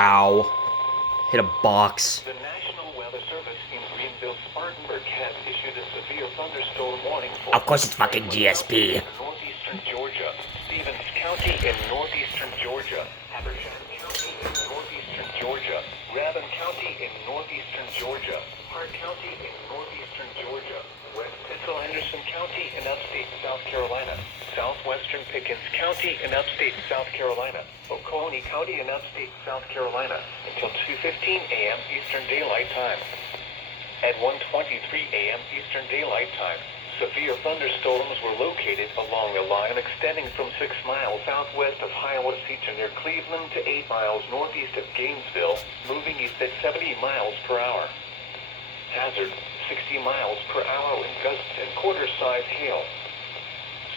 Ow. Hit a box. The National Weather Service in Greenville-Spartanburg has issued a severe thunderstorm warning for Of course it's fucking GSP. northeastern Georgia, Stevens County in northeastern Georgia, Habersham County in northeastern Georgia, Rabun County in northeastern Georgia, Hart County in northeastern Georgia, West Central Henderson County in upstate South Carolina, southwestern Pickens County in upstate South Carolina, Oconee County in upstate South Carolina until 2:15 a.m. Eastern Daylight Time. At 1:23 a.m. Eastern Daylight Time, severe thunderstorms were located along a line extending from 6 miles southwest of Hiawassee to near Cleveland to 8 miles northeast of Gainesville, moving east at 70 miles per hour. Hazard, 60 miles per hour with gusts and quarter-size hail.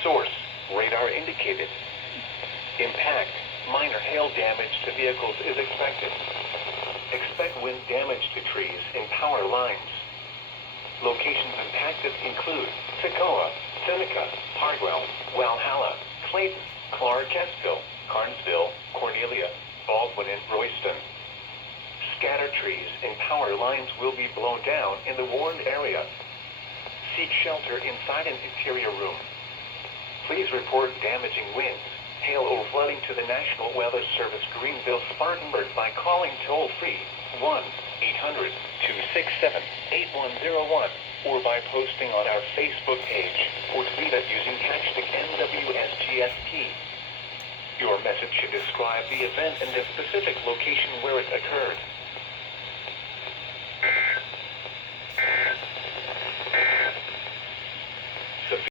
Source, radar indicated. Impact, minor hail damage to vehicles is expected. Expect wind damage to trees and power lines. Locations impacted include Toccoa, Seneca, Hardwell, Walhalla, Clayton, Clark-Catskill, Carnesville, Cornelia, Baldwin, and Royston. Scattered trees and power lines will be blown down in the warned area. Seek shelter inside an interior room. Please report damaging winds, hail, or flooding to the National Weather Service Greenville-Spartanburg by calling toll-free 1-800-267-8101 or by posting on our Facebook page or tweet us using hashtag NWSGST. Your message should describe the event and the specific location where it occurred.